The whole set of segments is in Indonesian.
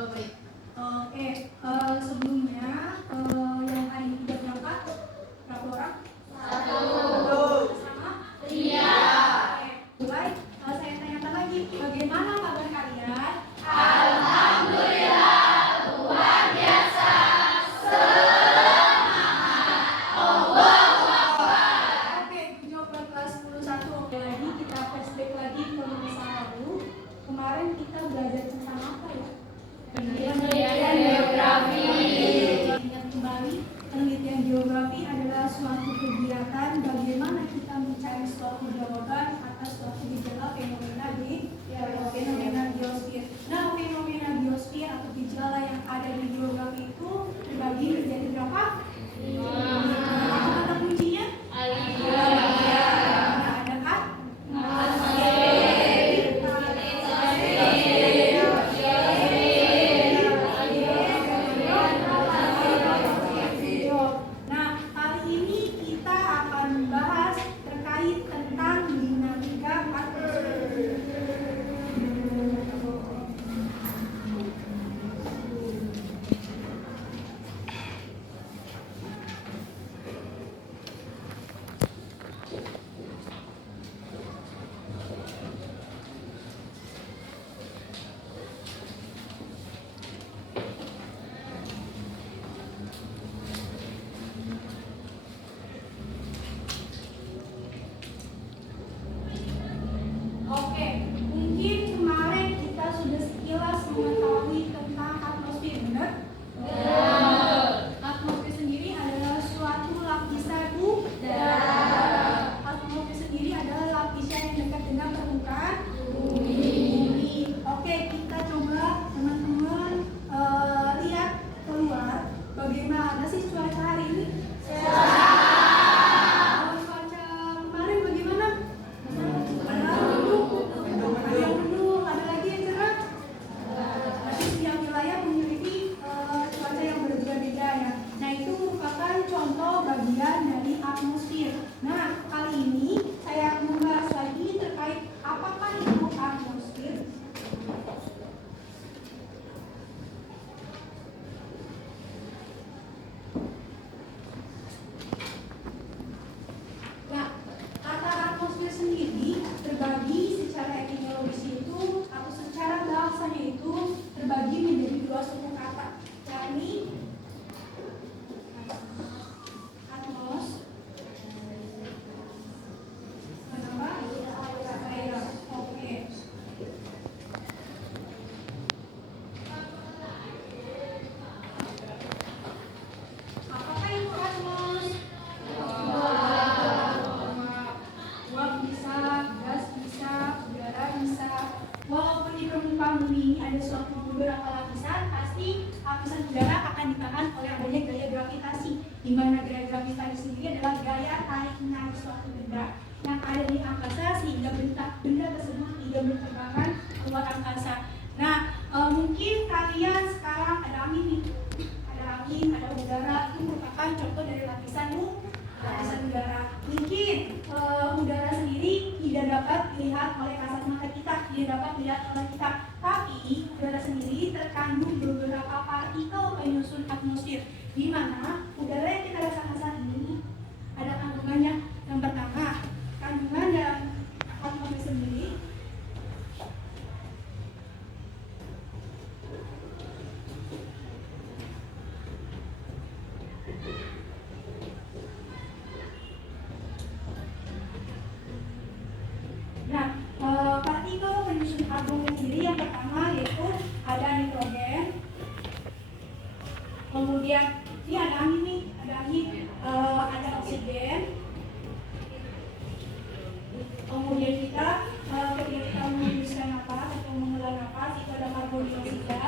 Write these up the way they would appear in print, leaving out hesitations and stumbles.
Baik. Oke, sebelumnya yang hari ini udah berangkat berapa orang? 1. Sama? 3. Oke, mulai. Saya tanyakan lagi, bagaimana kabar kalian? Alhamdulillah, luar biasa. Semangat. Allahu Akbar. Oke, jawaban kelas 11. Oke, lagi kita flashback lagi ke masa lalu. Kemarin kita belajar tentang apa ya? Penelitian geografi. Ingat kembali, penelitian geografi adalah suatu kegiatan bagaimana kita mencari suatu jawaban atas suatu gejala fenomena geosfer. Nah, fenomena geosfer atau gejala yang ada di geografi itu terbagi menjadi berapa? 5. Kata kuncinya? Nah, ada kan? Nah, kali ini kita akan membahas terkait tentang dinamika atmosfer. Oke, mungkin kemarin kita sudah sekilas mengetahui tentang atmosfer, benar? Atmosfer sendiri adalah suatu lapisan udara. Atmosfer sendiri adalah lapisan yang dekat dengan permukaan bumi. Oke, kita coba teman-teman lihat keluar. Bagaimana sih cuaca hari ini? Kalau cuaca kemarin bagaimana? Ada yang mendung, ada lagi yang cerah. Tapi setiap wilayah memiliki cuaca yang berbeda-beda ya. Nah, itu merupakan contoh bagian dari atmosfer. Nah, kali ini saya membahas lagi terkait apakah itu atmosfer. Nah, kata atmosfer sendiri terbagi secara etimologis itu atau secara bahasanya itu terbagi menjadi 2 suku kata, yakni atmos, air. Oke. Apakah itu atmos? Uap bisa, gas bisa, udara bisa. Walaupun di permukaan bumi ini ada suatu beberapa lapisan, pasti lapisan udara akan ditahan oleh adanya gaya gravitasi, di mana gaya gravitasi sendiri adalah gaya tarik menarik suatu benda yang ada di angkasa sehingga benda tersebut tidak berterbangan keluar angkasa. Nah, mungkin kalian sekarang ada angin nih, ada udara, itu merupakan contoh dari lapisan udara. Mungkin udara sendiri tidak dapat dilihat oleh kasat mata kita, tidak dapat dilihat oleh kita. Tapi udara sendiri terkandung beberapa partikel penyusun atmosfer, di mana udara yang kita rasakan saat ini ada kandungannya. Yang pertama, kandungan dalam atmosfer sendiri partikel penyusun atmosfer sendiri yang pertama yaitu ada nitrogen, kemudian ini ada angin nih, ada oksigen, kemudian ketika kita menghembuskan napas atau menghela napas itu ada karbon dioksida,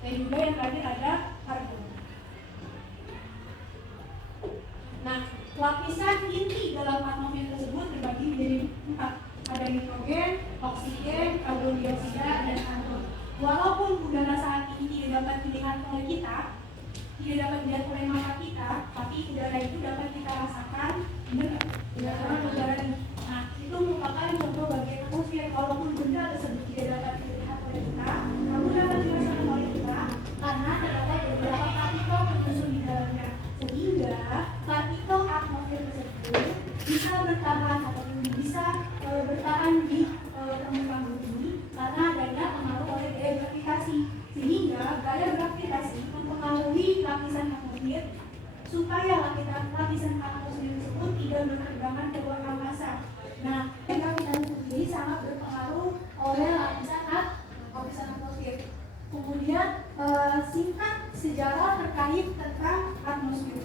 dan juga yang terakhir ada karbon. Nah, lapisan inti dalam atmosfer tersebut terbagi menjadi 4. Ada nitrogen, oksigen, karbon dioksida, dan argon. Walaupun udara saat ini tidak dapat dilihat oleh kita, tidak dapat dilihat oleh mata kita, tapi udara itu dapat kita rasakan. Benar, udara. Nah, itu melalui lapisan atmosfer supaya lapisan atmosfer tersebut tidak berterbangan ke luar angkasa. Nah, lapisan sendiri sangat berpengaruh oleh lapisan atmosfer. Kemudian singkat sejarah terkait tentang atmosfer.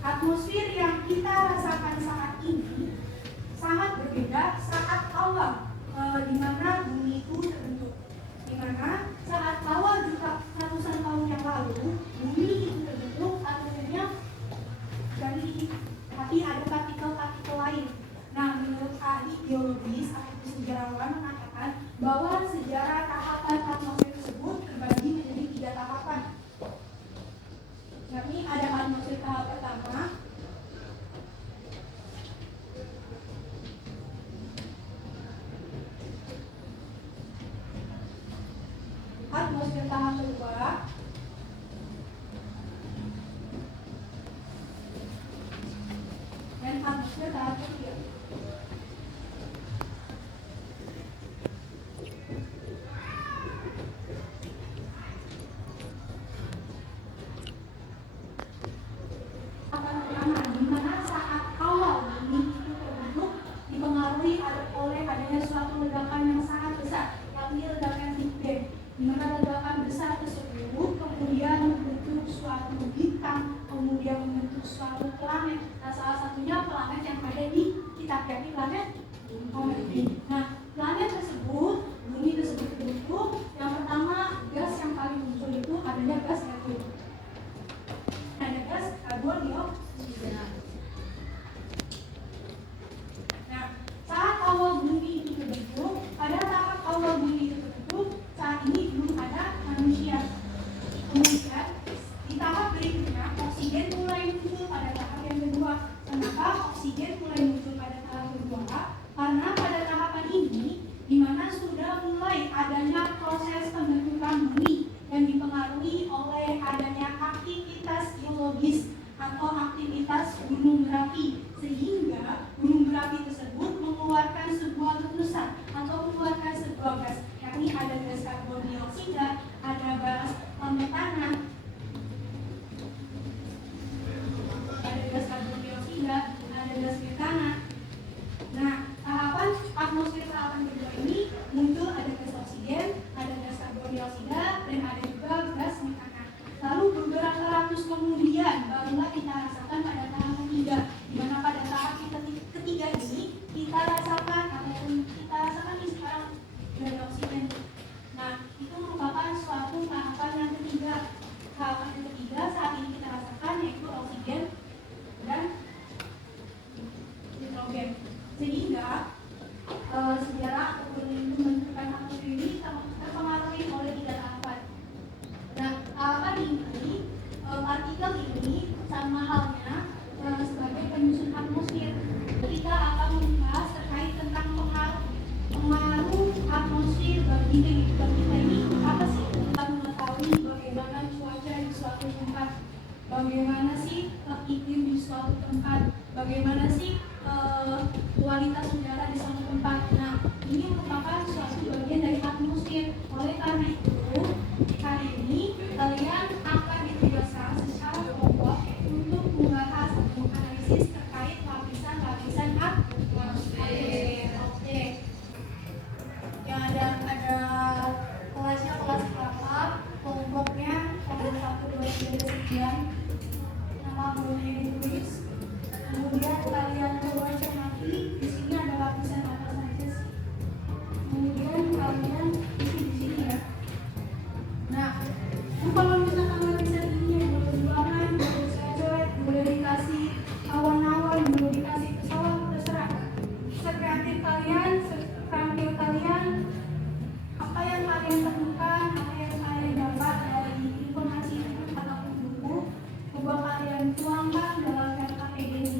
Atmosfer yang kita rasakan saat ini sangat berbeda saat awal di mana bumi itu terbentuk. Di mana saat awal juga ratusan tahun yang lalu bumi itu terbentuk atmosfernya dari tapi ada partikel-partikel lain. Nah, menurut ahli geologis atau sejarawan mengatakan bahwa sejarah tahapan atmosfer tersebut terbagi menjadi 3 tahapan. Yakni ada atmosfer tahap pertama, atmosfer tahap kedua, dan atmosfer tahap ketiga. Di mana saat awal bumi itu terbentuk dipengaruhi oleh adanya suatu ledakan yang sangat besar, yakni ledakan Big Bang. Di mana ledakan besar tersebut kemudian membentuk suatu bintang, kemudian membentuk suatu planet. Nah, salah satunya planet yang ada di kita, yakni planet bumi. Nah, planet tersebut, bumi tersebut terbentuk. Yang pertama, gas yang paling muncul itu adanya gas helium. Ada gas karbon dioksida. Nah, saat awal bumi itu terbentuk, pada tahap awal bumi itu terbentuk, saat ini belum ada manusia. Kemudian di tahap berikutnya oksigen mulai muncul pada tahap yang kedua. Kenapa oksigen mulai muncul pada tahap kedua? Karena pada tahapan ini di mana sudah mulai adanya proses pembentukan bumi yang dipengaruhi oleh adanya aktivitas geologis atau aktivitas gunung berapi, sehingga gunung berapi tersebut mengeluarkan sebuah letusan atau mengeluarkan sebuah gas, yakni ada gas karbon dioksida, ada gas metana, ada gas karbon dioksida, ada gas metana. Nah, tahapan atmosfer tahapan kedua ini muncul ada gas oksigen, ada gas karbon dioksida, dan ada juga gas metana. Lalu beberapa ratus kemudian barulah kita rasakan pada tahap ketiga, di mana pada tahap ketiga ini kita rasakan ini sekarang dari oksigen. Nah, itu merupakan suatu tahapan yang ketiga. Tahapan yang ketiga saat ini kita rasakan yaitu oksigen dan nitrogen. Sehingga sejarah ataupun pembentukan atmosfer ini terpengaruhi oleh 3 tahapan. Nah, tahapan ini, partikel ini sama halnya sebagai penyusun atmosfer. Kita akan membahas terkait tentang pengaruh atmosfer bagi kehidupan kita ini apa sih? Kita mengetahui bagaimana cuaca di suatu tempat, bagaimana sih iklim di suatu tempat, bagaimana sih kualitas udara di suatu tempat. Nah, ini merupakan suatu bagian dari atmosfer. Oleh karena itu, hari ini kalian akan ditugaskan secara kelompok untuk membahas dan menganalisis terkait lapisan-lapisan atmosfer. Oke. Yang ada kelasnya kelas berapa, kelompoknya kelompok 1, 2, 3, sekian. Nama boleh ditulis. Kemudian kalian coba cermati, di sini ada lapisan apa saja sih. Kemudian kalian isi di sini ya. Nah, kalau misalkan lapisan ini boleh ruangan, boleh satelit, boleh dikasih awan-awan, boleh dikasih pesawat, terserah. Sekreatif kalian, seterampil kalian, apa yang kalian temukan, apa yang kalian dapat dari informasi ataupun buku, coba kalian tuangkan dalam kata PDF.